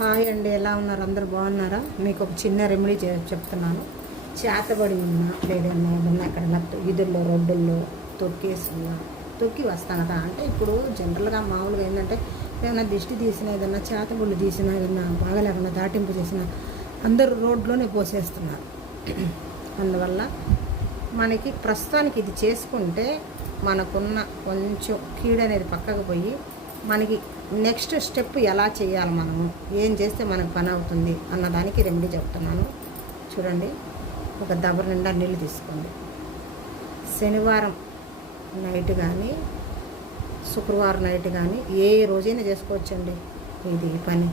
Hi అండి, ఎలా ఉన్నారు? అందరు బాగున్నారా? మీకు ఒక చిన్న రెమెడీ చెప్తున్నాను. చేతబడి ఉన్నా లేదన్నా ఏదన్నా ఎక్కడన్నా వీధుల్లో రోడ్డుల్లో తొక్కి వస్తానట. అంటే ఇప్పుడు జనరల్గా మామూలుగా ఏంటంటే ఏదైనా దిష్టి తీసినా, ఏదన్నా చేతబడులు తీసినా, ఏదన్నా బాగా లేకుండా దాటింపు చేసినా అందరూ రోడ్లోనే పోసేస్తున్నారు. అందువల్ల మనకి ప్రస్తుతానికి ఇది చేసుకుంటే మనకున్న కొంచెం కీడు అనేది పక్కకు పోయి మనకి నెక్స్ట్ స్టెప్ ఎలా చేయాలి, మనము ఏం చేస్తే మనకు పని అవుతుంది అన్నదానికి రెమెడీ చెప్తున్నాను. చూడండి, ఒక దబర నిండా నీళ్ళు తీసుకోండి. శనివారం నైట్ కానీ శుక్రవారం నైట్ కానీ ఏ రోజైనా చేసుకోవచ్చండి ఇది పని.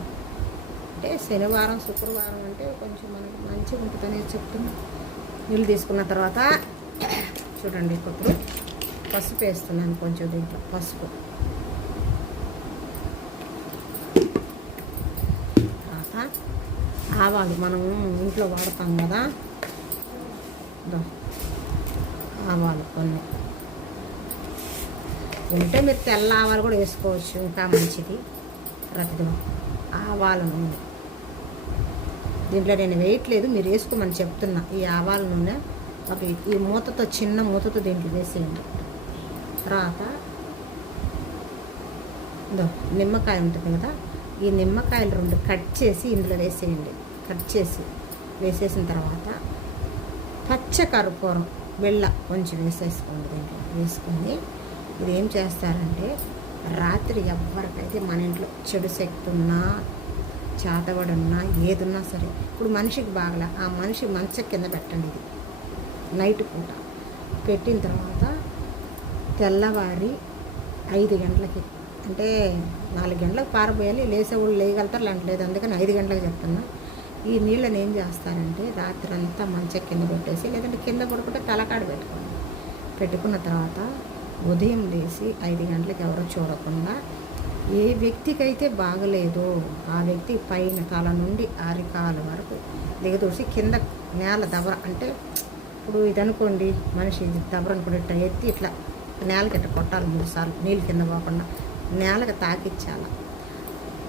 అంటే శనివారం శుక్రవారం అంటే కొంచెం మనకి మంచిగా ఉంటుందని చెప్తున్నా. నీళ్ళు తీసుకున్న తర్వాత చూడండి, ఇప్పుడు పసుపు వేస్తున్నాను. కొంచెం దీంట్లో పసుపు, ఆవాలు మనం ఇంట్లో వాడతాం కదా, ఆవాలు కొన్ని ఉంటే మీరు తెల్ల ఆవాలు కూడా వేసుకోవచ్చు, ఇంకా మంచిది. రద్దు ఆవాల నూనె దీంట్లో నేను వేయట్లేదు, మీరు వేసుకోమని చెప్తున్నా. ఈ ఆవాల నూనె ఒక ఈ మూతతో, చిన్న మూతతో దీంట్లో వేసేయండి. తర్వాత నిమ్మకాయ ఉంటుంది కదా, ఈ నిమ్మకాయలు 2 కట్ చేసి ఇందులో వేసేయండి. కట్ చేసి వేసేసిన తర్వాత పచ్చ కర్పూరం బెల్ల కొంచెం వేసేసుకోండి. దీంట్లో వేసుకొని ఇది ఏం చేస్తారంటే, రాత్రి ఎవరికైతే మన ఇంట్లో చెడు శక్తి ఉన్నా, చేతబడి ఉన్నా, ఏదున్నా సరే, ఇప్పుడు మనిషికి బాగలే, ఆ మనిషి మంచం కింద పెట్టండి. ఇది నైట్ పూట పెట్టిన తర్వాత తెల్లవారి 5 గంటలకి, అంటే 4 గంటలకు పారబోయాలి, లేసే వాళ్ళు లేయగలుగుతారు, లేదు. అందుకని 5 గంటలకు చెప్తున్నా. ఈ నీళ్ళని ఏం చేస్తారంటే, రాత్రి అంతా మంచం కింద పెట్టేసి, లేదంటే కింద పడుకుంటే తలకాడ పెట్టుకోండి. పెట్టుకున్న తర్వాత ఉదయం లేచి 5 గంటలకు ఎవరో చూడకుండా, ఏ వ్యక్తికైతే బాగలేదో ఆ వ్యక్తి పైన తల నుండి అరికాల వరకు దిగదూసి కింద నేల దబర, అంటే ఇప్పుడు ఇది అనుకోండి, మనిషి ఇది దబర అనుకోండి, ఇట్లా ఎత్తి ఇట్లా నేలకి ఇట్లా కొట్టాలి 3 సార్లు, నీళ్ళు కింద పోకుండా నేలకు తాకిచ్చాల.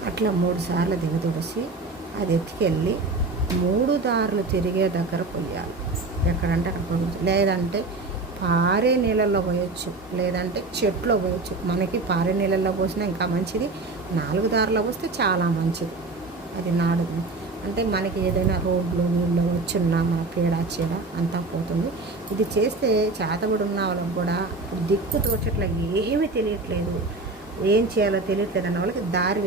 అట్లా 3 సార్లు దిగదూసి అది ఎత్తుకెళ్ళి 3 దారులు తిరిగే దగ్గర కొయ్యాలి. ఎక్కడంటే అక్కడ పోయచ్చు, లేదంటే పారే నీళ్ళల్లో పోయొచ్చు, లేదంటే చెట్లో పోయొచ్చు. మనకి పారే నీళ్ళల్లో పోసినా ఇంకా మంచిది, 4 దారుల్లో పోస్తే చాలా మంచిది. అది నాడు అంటే మనకి ఏదైనా రోడ్లు నీళ్ళు వచ్చున్నా మన పీడ చీడ అంతా పోతుంది. ఇది చేస్తే చేతబడి ఉన్న వాళ్ళకి కూడా దిక్కు తోచట్లా, ఏమీ తెలియట్లేదు, ఏం చేయాలో తెలియట్లేదు అన్న వాళ్ళకి దారి